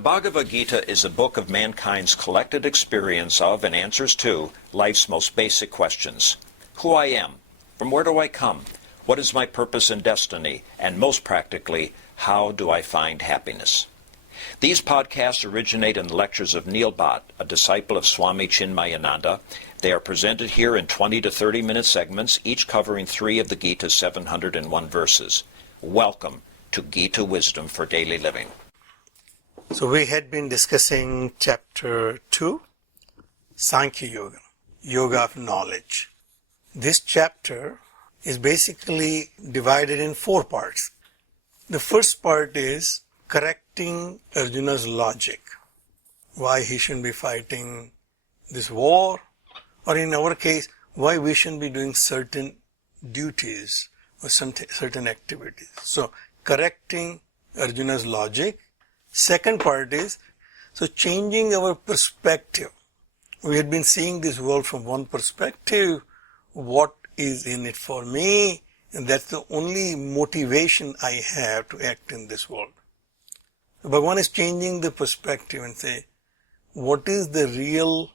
The Bhagavad Gita is a book of mankind's collected experience of and answers to life's most basic questions. Who I am, from where do I come, what is my purpose and destiny, and most practically, how do I find happiness? These podcasts originate in the lectures of Neil Bhatt, a disciple of Swami Chinmayananda. They are presented here in 20 to 30-minute segments, each covering 3 of the Gita's 701 verses. Welcome to Gita Wisdom for Daily Living. So we had been discussing chapter 2, Sankhya Yoga, Yoga of Knowledge. This chapter is basically divided in 4 parts. The first part is correcting Arjuna's logic, why he shouldn't be fighting this war, or in our case, why we shouldn't be doing certain duties or certain activities. So correcting Arjuna's logic. Second part is, so changing our perspective. We had been seeing this world from one perspective, what is in it for me, and that's the only motivation I have to act in this world. Bhagavan is changing the perspective and say, what is the real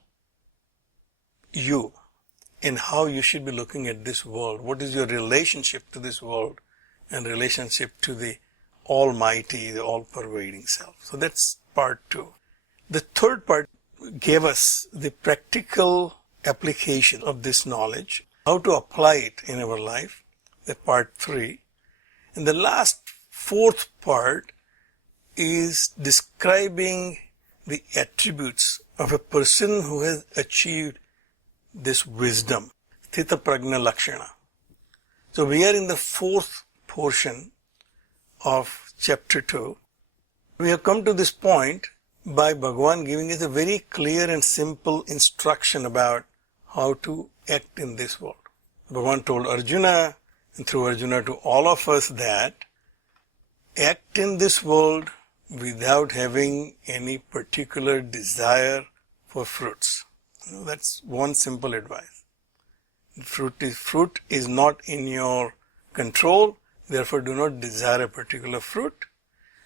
you and how you should be looking at this world? What is your relationship to this world and relationship to the Almighty, the all-pervading self? So that's part 2. The third part gave us the practical application of this knowledge, how to apply it in our life, the part 3. And the last 4th part is describing the attributes of a person who has achieved this wisdom, Sthita Prajna Lakshana. So we are in the 4th portion of chapter 2. We have come to this point by Bhagavan giving us a very clear and simple instruction about how to act in this world. Bhagavan told Arjuna, and through Arjuna to all of us, that act in this world without having any particular desire for fruits. That's one simple advice. Fruit is not in your control. Therefore, do not desire a particular fruit.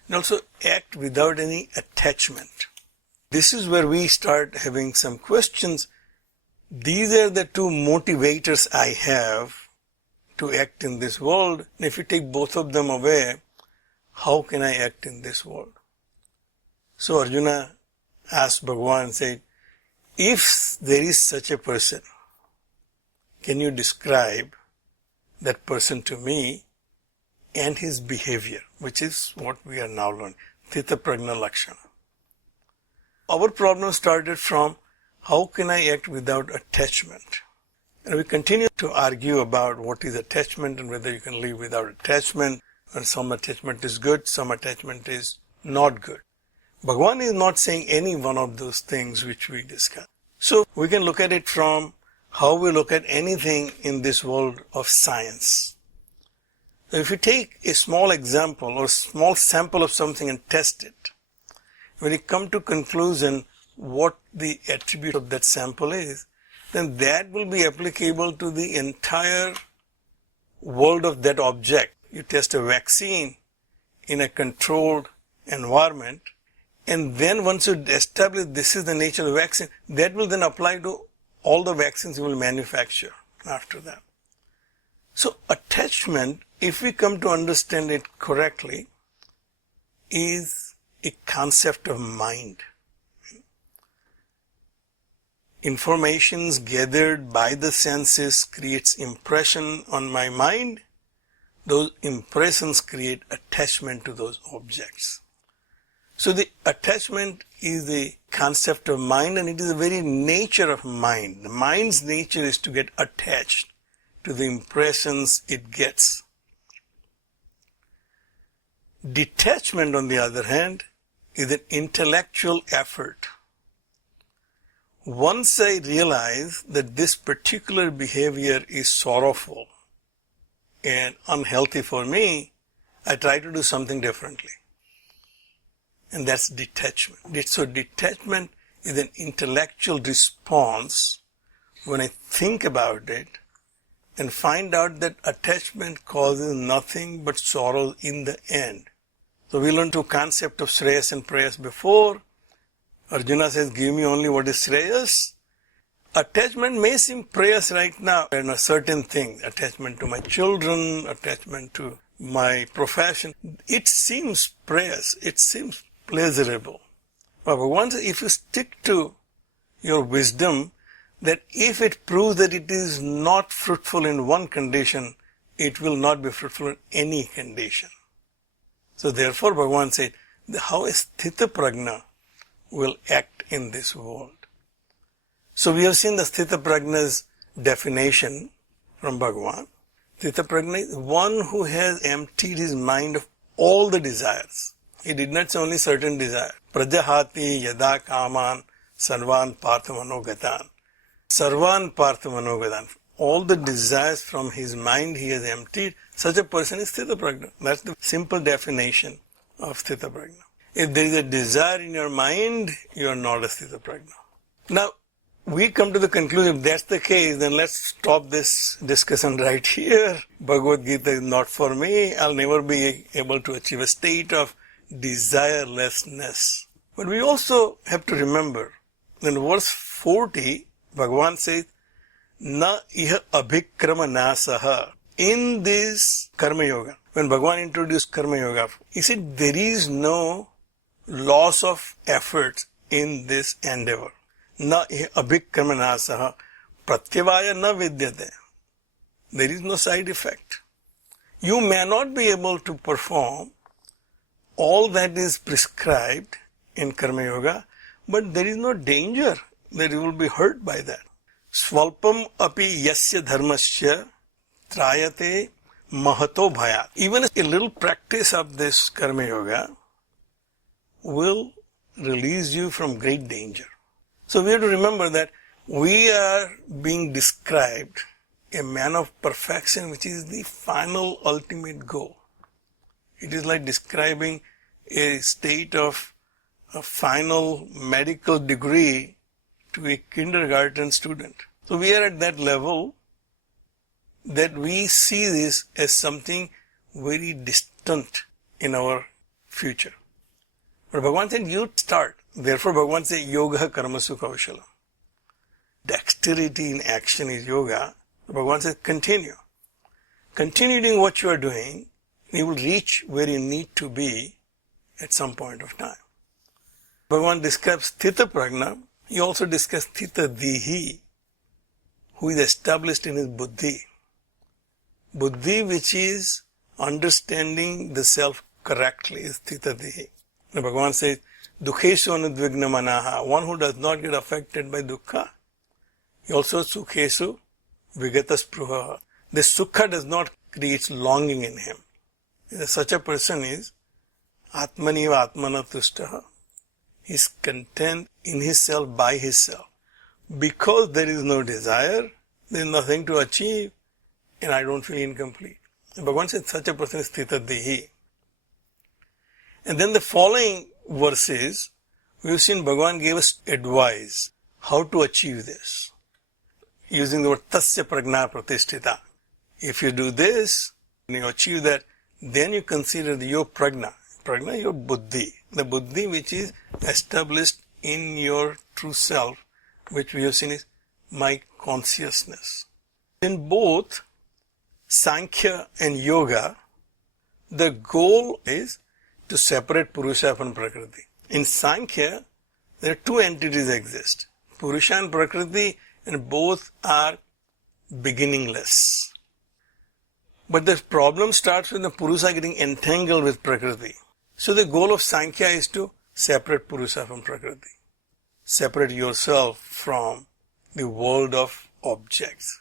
And also act without any attachment. This is where we start having some questions. These are the 2 motivators I have to act in this world. And if you take both of them away, how can I act in this world? So Arjuna asked Bhagavan and said, if there is such a person, can you describe that person to me and his behavior, which is what we are now learning, Sthita Prajna Lakshana. Our problem started from, how can I act without attachment? And we continue to argue about what is attachment and whether you can live without attachment, and some attachment is good, some attachment is not good. Bhagavan is not saying any one of those things which we discussed. So we can look at it from how we look at anything in this world of science. So if you take a small example or small sample of something and test it, when you come to conclusion what the attribute of that sample is, then that will be applicable to the entire world of that object. You test a vaccine in a controlled environment, and then once you establish this is the nature of the vaccine, that will then apply to all the vaccines you will manufacture after that. So attachment, if we come to understand it correctly, is a concept of mind. Informations gathered by the senses creates impression on my mind. Those impressions create attachment to those objects. So the attachment is the concept of mind, and it is the very nature of mind. The mind's nature is to get attached to the impressions it gets. Detachment, on the other hand, is an intellectual effort. Once I realize that this particular behavior is sorrowful and unhealthy for me, I try to do something differently. And that's detachment. So detachment is an intellectual response when I think about it and find out that attachment causes nothing but sorrow in the end. So we learned two concepts of Shreyas and Prayas before. Arjuna says, give me only what is Shreyas. Attachment may seem Prayas right now in a certain thing. Attachment to my children, attachment to my profession. It seems Prayas, it seems pleasurable. But once if you stick to your wisdom, that if it proves that it is not fruitful in one condition, it will not be fruitful in any condition. So therefore Bhagavan said, how a sthita prajna will act in this world. So we have seen the sthita prajna's definition from Bhagavan. Sthita prajna is one who has emptied his mind of all the desires. He did not say only certain desires. Prajahati yada kaman sarvan parthamanogatan. Sarvan parthamanogatan. All the desires from his mind he has emptied. Such a person is sthita prajna. That's the simple definition of sthita prajna. If there is a desire in your mind, you are not a sthita prajna. Now, we come to the conclusion, if that's the case, then let's stop this discussion right here. Bhagavad Gita is not for me. I'll never be able to achieve a state of desirelessness. But we also have to remember, in verse 40, Bhagavan says, Na iha abhikrama nasaha. In this karma yoga, when Bhagavan introduced karma yoga, he said there is no loss of effort in this endeavor. Na iha abhikrama nasaha pratyavaya na vidyate. There is no side effect. You may not be able to perform all that is prescribed in karma yoga, but there is no danger that you will be hurt by that. Swalpam api yasya dharmasya trayate mahato bhayat. Even a little practice of this karma yoga will release you from great danger. So we have to remember that we are being described a man of perfection, which is the final ultimate goal. It is like describing a state of a final medical degree to a kindergarten student. So we are at that level that we see this as something very distant in our future. But Bhagavan said, you start. Therefore Bhagavan said, yoga karmasu kaushala. Dexterity in action is yoga. Bhagavan says, continue. Continue doing what you are doing, you will reach where you need to be at some point of time. Bhagavan describes sthita prajna. He also discussed sthita dihi, who is established in his buddhi. Buddhi, which is understanding the self correctly, is sthita dihi. And Bhagavan says, dukheshu anudvigna manaha, one who does not get affected by dukkha. He also sukhesu vigata spruha. The sukha does not create longing in him. Such a person is atmaniva atmana tushtaha. He is content in his self by his self. Because there is no desire, there is nothing to achieve, and I don't feel incomplete. And Bhagavan says such a person is sthita dihi. And then the following verses, we've seen Bhagavan gave us advice how to achieve this. Using the word tasya prajna pratisthita. If you do this, and you achieve that, then you consider your prajna. Prajna, your buddhi. The buddhi which is established in your true self, which we have seen is my consciousness. In both Sankhya and Yoga, the goal is to separate Purusha from Prakriti. In Sankhya, there are two entities exist. Purusha and Prakriti, and both are beginningless. But the problem starts when the Purusha getting entangled with Prakriti. So the goal of Sankhya is to separate Purusha from Prakriti. Separate yourself from the world of objects.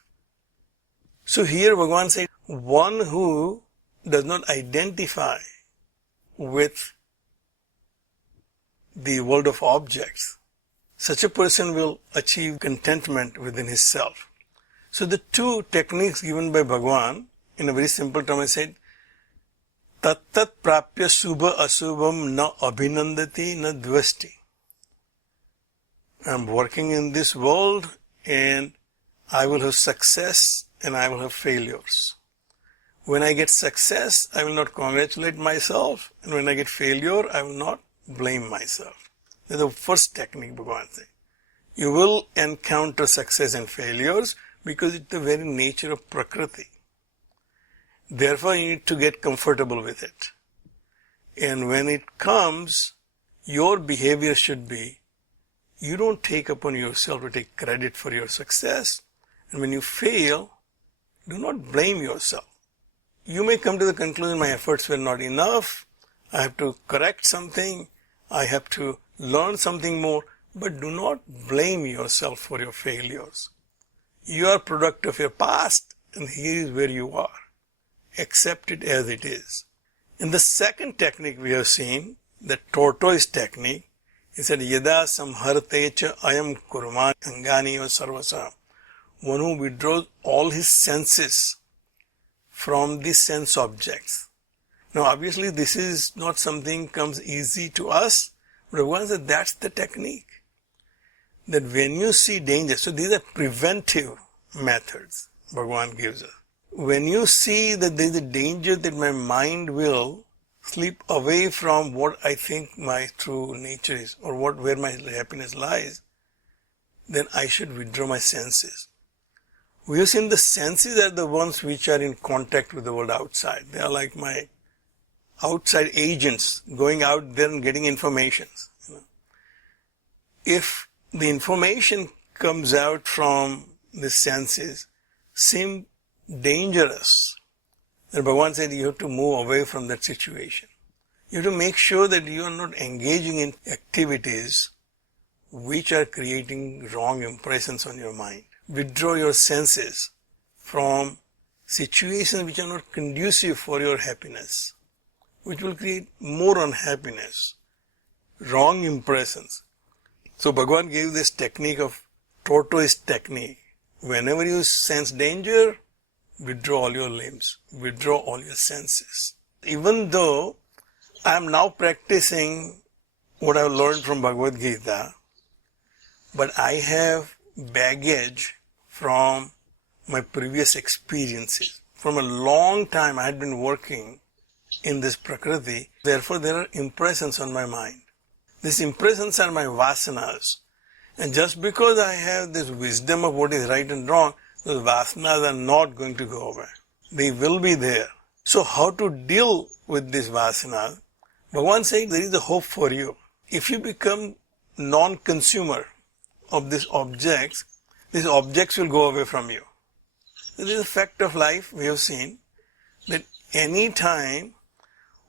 So here Bhagavan said, one who does not identify with the world of objects, such a person will achieve contentment within his self. So the two techniques given by Bhagavan, in a very simple term, I said, tat prapya subha asubham na abhinandati na dvasti. I am working in this world and I will have success and I will have failures. When I get success, I will not congratulate myself. And when I get failure, I will not blame myself. That's the first technique Bhagavan says. You will encounter success and failures because it's the very nature of Prakriti. Therefore, you need to get comfortable with it. And when it comes, your behavior should be, you don't take upon yourself to take credit for your success. And when you fail, do not blame yourself. You may come to the conclusion, my efforts were not enough, I have to correct something, I have to learn something more, but do not blame yourself for your failures. You are a product of your past, and here is where you are. Accept it as it is. In the second technique we have seen, the tortoise technique, he said, Yada samharte cha ayam kurman angani va sarvasa. One who withdraws all his senses from the sense objects. Now obviously this is not something comes easy to us, but Bhagavan said that's the technique. That when you see danger, so these are preventive methods Bhagavan gives us. When you see that there is a danger that my mind will slip away from what I think my true nature is, or where my happiness lies, then I should withdraw my senses. We have seen the senses are the ones which are in contact with the world outside. They are like my outside agents going out there and getting information. If the information comes out from the senses seem dangerous, then Bhagavan said you have to move away from that situation. You have to make sure that you are not engaging in activities which are creating wrong impressions on your mind. Withdraw your senses from situations which are not conducive for your happiness, which will create more unhappiness, wrong impressions. So Bhagavan gave this technique of tortoise technique. Whenever you sense danger, withdraw all your limbs, withdraw all your senses. Even though I am now practicing what I have learned from Bhagavad Gita, but I have baggage from my previous experiences. From a long time I had been working in this Prakriti, therefore there are impressions on my mind. These impressions are my vasanas. And just because I have this wisdom of what is right and wrong, those vasanas are not going to go away. They will be there. So how to deal with these vasanas? Bhagavan said there is a hope for you. If you become non-consumer of these objects will go away from you. This is a fact of life. We have seen that any time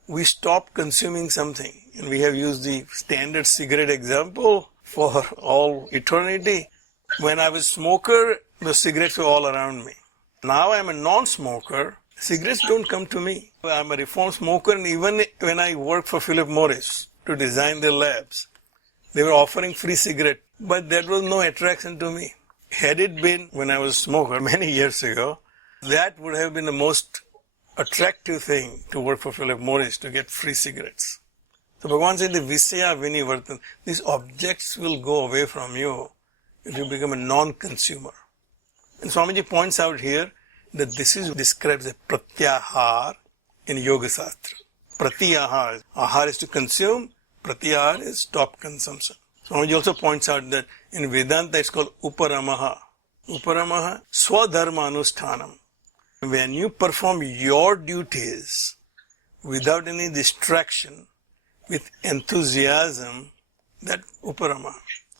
we stop consuming something, and we have used the standard cigarette example for all eternity. When I was a smoker, the cigarettes were all around me. Now I am a non-smoker, cigarettes don't come to me. I am a reformed smoker, and even when I worked for Philip Morris to design their labs, they were offering free cigarette, but that was no attraction to me. Had it been when I was a smoker many years ago, that would have been the most attractive thing to work for Philip Morris, to get free cigarettes. So Bhagavan said the Visaya Vinivartan, these objects will go away from you if you become a non-consumer. And Swamiji points out here that this is described as pratyahar in Yoga Shastra. Pratyahar, ahar is to consume, pratyahar is stop consumption. Swamiji also points out that in Vedanta it's called uparamaha. Uparamaha, swadharma anusthanam. When you perform your duties without any distraction, with enthusiasm, that uparama.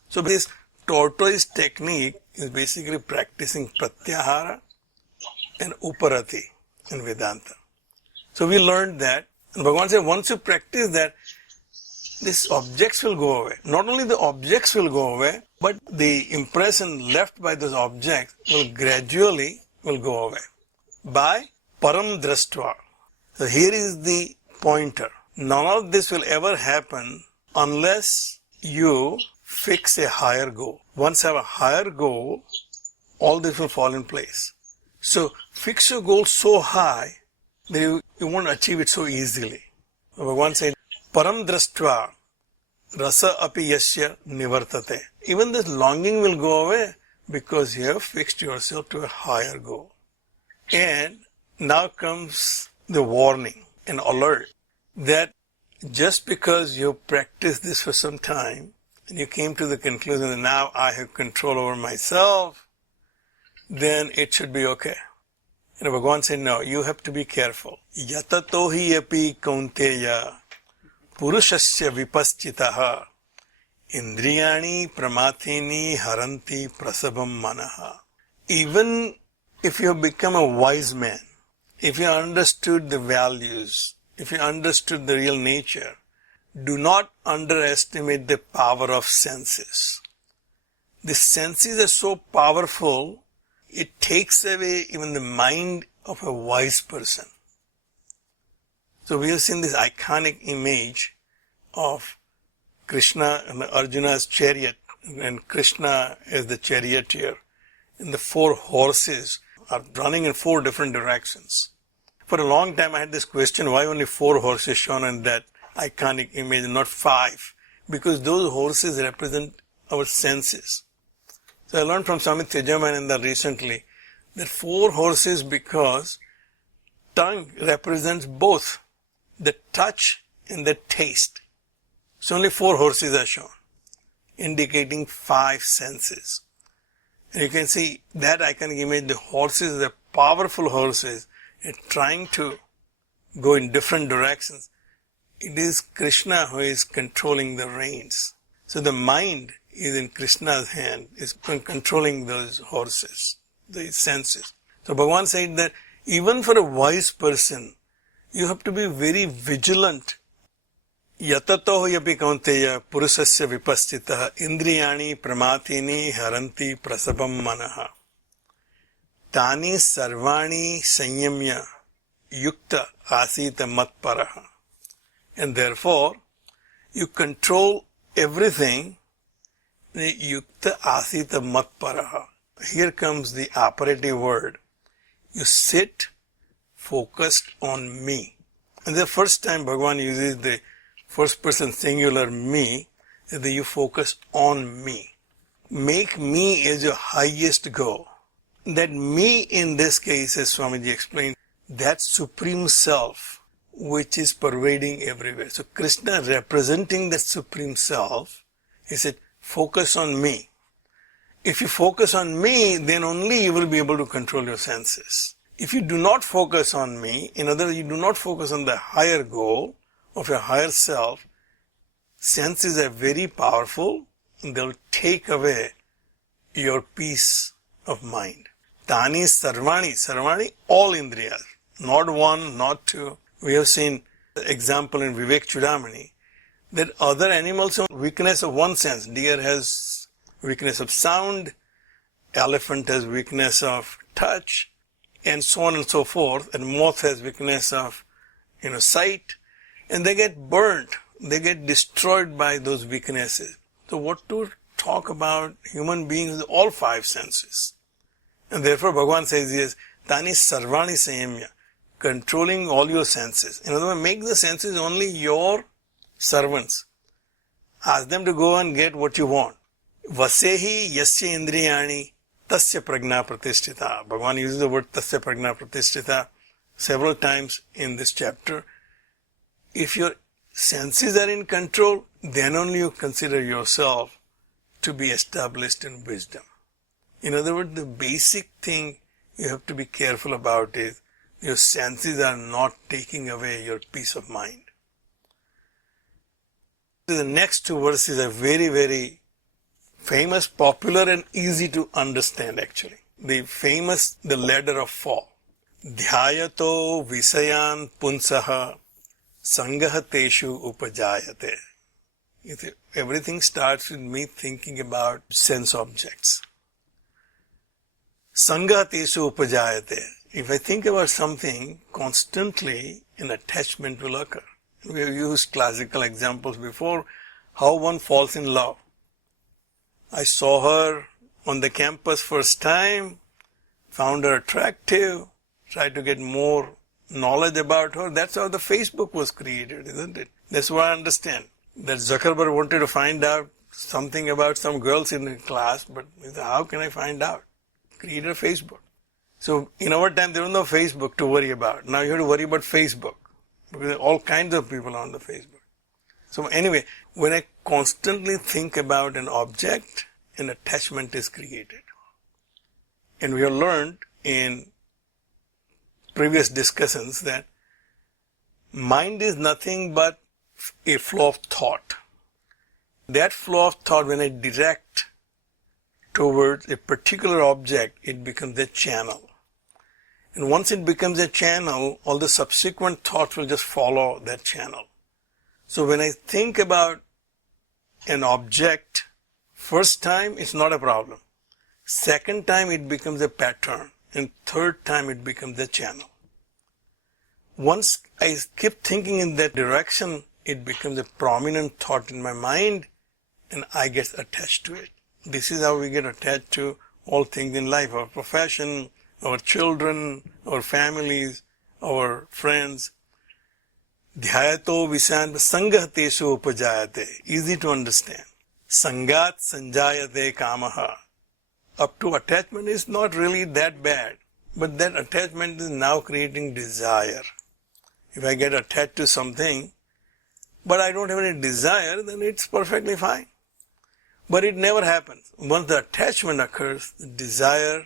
So this tortoise technique is basically practicing pratyahara and uparati in Vedanta. So we learned that, and Bhagavan said once you practice that, these objects will go away. Not only the objects will go away, but the impression left by those objects will gradually go away. By param drastva. So here is the pointer. None of this will ever happen unless you fix a higher goal. Once you have a higher goal, all this will fall in place. So fix your goal so high that you won't achieve it so easily. Bhagavan said, param drastva rasa api yasya nivartate. Even this longing will go away because you have fixed yourself to a higher goal. And now comes the warning and alert that just because you practiced this for some time and you came to the conclusion that now I have control over myself, then it should be okay. And Bhagavan said, no, you have to be careful. Yatato hi api kaunteya purushasya vipaschitaha indriyani pramatini haranti prasabam manaha. Even if you have become a wise man, if you understood the values, if you understood the real nature, do not underestimate the power of senses. The senses are so powerful, it takes away even the mind of a wise person. So we have seen this iconic image of Krishna and Arjuna's chariot, and Krishna is the charioteer, and the 4 horses are running in 4 different directions. For a long time I had this question, why only 4 horses shown in that iconic image and not 5? Because those horses represent our senses. So I learned from Swami Chinmayananda recently that 4 horses because tongue represents both the touch and the taste. So only 4 horses are shown, indicating 5 senses. And you can see that iconic image, the horses, the powerful horses, are trying to go in different directions. It is Krishna who is controlling the reins. So the mind is in Krishna's hand, is controlling those horses, the senses. So Bhagavan said that even for a wise person, you have to be very vigilant. Yatato yapi kaunteya purusasya vipaschitaha indriyani pramatini haranti prasabam manaha. Tani sarvani sanyamya yukta asita matparaha. And therefore, you control everything yukta asita matparaha. Here comes the operative word. You sit focused on me. And the first time Bhagavan uses the first person singular me, is that you focus on me. Make me as your highest goal. That me in this case, as Swamiji explained, that supreme self which is pervading everywhere. So Krishna representing that supreme self, he said, focus on me. If you focus on me, then only you will be able to control your senses. If you do not focus on me, in other words, you do not focus on the higher goal of your higher self, senses are very powerful and they will take away your peace of mind. Tani sarvani, all indriyas, not 1, not 2. We have seen the example in Vivek Chudamani that other animals have weakness of one sense. Deer has weakness of sound, elephant has weakness of touch, and so on and so forth. And moth has weakness of, sight, and they get burnt. They get destroyed by those weaknesses. So what to talk about human beings with all 5 senses? And therefore Bhagavan says yes, Tani sarvani sanyamya, controlling all your senses. In other words, make the senses only your servants. Ask them to go and get what you want. Vasehi yasya indriyani tasya prajna pratishtita. Bhagavan uses the word tasya prajna pratishtita several times in this chapter. If your senses are in control, then only you consider yourself to be established in wisdom. In other words, the basic thing you have to be careful about is your senses are not taking away your peace of mind. The next 2 verses are very, very famous, popular and easy to understand actually. The ladder of fall. Dhyayato visayan punsaha sangaha teshu upajayate. Everything starts with me thinking about sense objects. Sangaha teshu upajayate. If I think about something, constantly an attachment will occur. We have used classical examples before, how one falls in love. I saw her on the campus first time, found her attractive, tried to get more knowledge about her. That's how the Facebook was created, isn't it? That's what I understand. That Zuckerberg wanted to find out something about some girls in the class, but how can I find out? Created Facebook. So in our time, there was no Facebook to worry about. Now you have to worry about Facebook because there are all kinds of people on the Facebook. So anyway, when I constantly think about an object, an attachment is created. And we have learned in previous discussions that mind is nothing but a flow of thought. That flow of thought, when I direct towards a particular object, it becomes a channel. And once it becomes a channel, all the subsequent thoughts will just follow that channel. So when I think about an object, first time it's not a problem. Second time it becomes a pattern. And third time it becomes a channel. Once I keep thinking in that direction, it becomes a prominent thought in my mind and I get attached to it. This is how we get attached to all things in life, our profession, our children, our families, our friends. Dhyayato visan sangahtesu upajayate. Easy to understand. Sangat sanjayate kamaha. Up to attachment is not really that bad, but that attachment is now creating desire. If I get attached to something, but I don't have any desire, then it's perfectly fine. But it never happens. Once the attachment occurs, the desire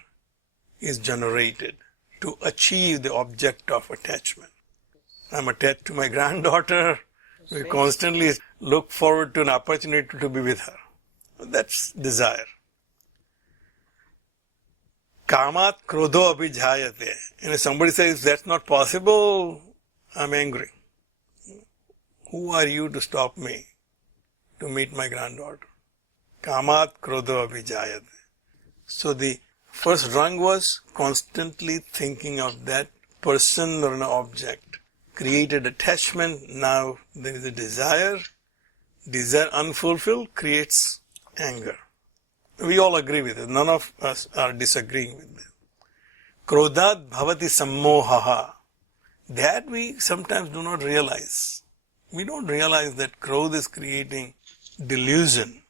is generated to achieve the object of attachment. I'm attached to my granddaughter. We constantly look forward to an opportunity to be with her. That's desire. Kamat krodho abhijhayate. And if somebody says that's not possible, I'm angry. Who are you to stop me to meet my granddaughter? Kamat krodho abhijhayate. So the first rung was constantly thinking of that person or an object. Created attachment, now there is a desire. Desire unfulfilled creates anger. We all agree with it. None of us are disagreeing with it. Krodhat bhavati sammohaha. That we sometimes do not realize. We don't realize that krodh is creating delusion.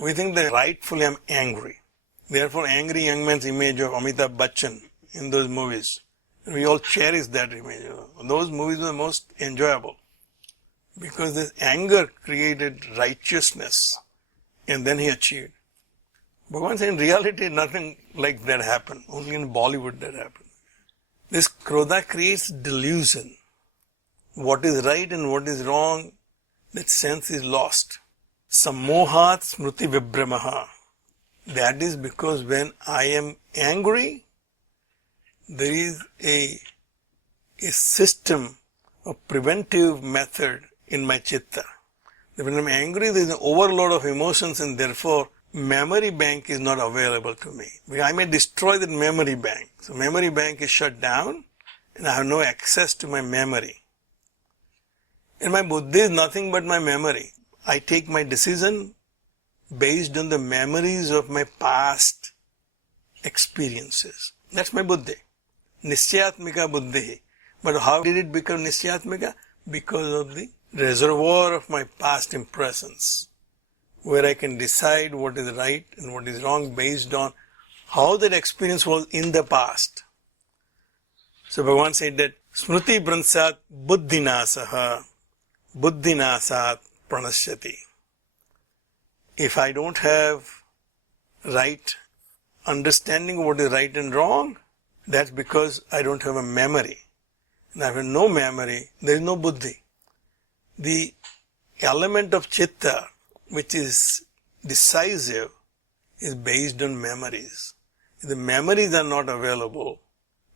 We think that rightfully I'm angry. Therefore, angry young man's image of Amitabh Bachchan in those movies. We all cherish that image. Those movies were most enjoyable because this anger created righteousness and then he achieved. Bhagavan said in reality nothing like that happened. Only in Bollywood that happened. This krodha creates delusion. What is right and what is wrong, that sense is lost. Sammohat smriti vibhramaha. That is because when I am angry, there is a system of preventive method in my chitta. When I'm angry, there is an overload of emotions and therefore memory bank is not available to me. I may destroy that memory bank. So memory bank is shut down and I have no access to my memory. And my buddhi is nothing but my memory. I take my decision based on the memories of my past experiences. That's my buddhi. Nisyatmika buddhi. But how did it become nisyatmika? Because of the reservoir of my past impressions, where I can decide what is right and what is wrong based on how that experience was in the past. So Bhagavan said that Smriti Bransat Buddhinasaha Buddhinasat Pranasyati. If I don't have right understanding of what is right and wrong, that's because I don't have a memory. And I have no memory, there is no buddhi. The element of chitta, which is decisive, is based on memories. If the memories are not available,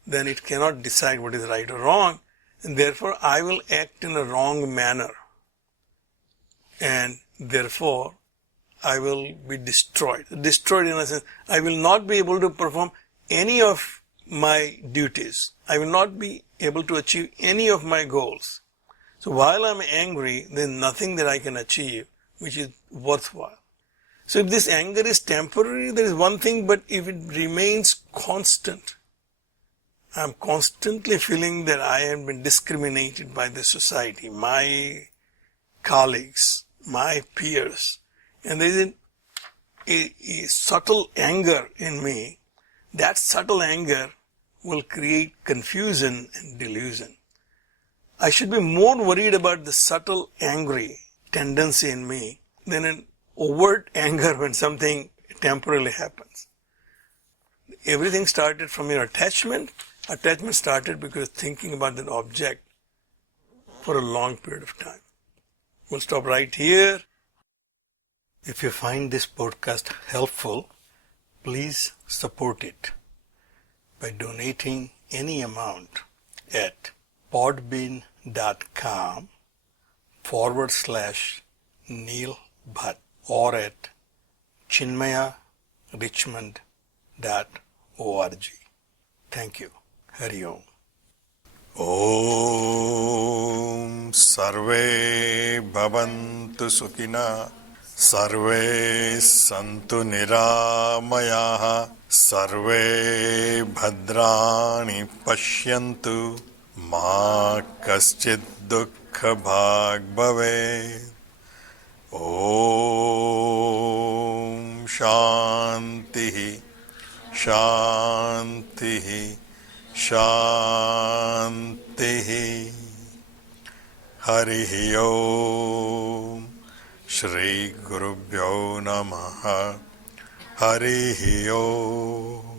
then it cannot decide what is right or wrong, and therefore I will act in a wrong manner. And therefore, I will be destroyed. Destroyed in a sense, I will not be able to perform any of my duties. I will not be able to achieve any of my goals. So while I'm angry, there is nothing that I can achieve which is worthwhile. So if this anger is temporary, there is one thing, but if it remains constant, I'm constantly feeling that I have been discriminated by the society, my colleagues, my peers, and there is a subtle anger in me. That subtle anger will create confusion and delusion. I should be more worried about the subtle angry tendency in me than an overt anger when something temporarily happens. Everything started from your attachment. Attachment started because thinking about that object for a long period of time. We'll stop right here. If you find this podcast helpful, please support it by donating any amount at podbean.com/Neil Bhatt or at chinmayarichmond.org. Thank you. Hari Om. Om Sarve Bhavantu Sukhina Sarve Santu Niramayaha Sarve Bhadrani Pashyantu Ma Kaschid Dukkha Bhag Bhave. Om Shanti Shanti Shanti. Hari Om. Shri Gurubhyo Namaha. Hari Om.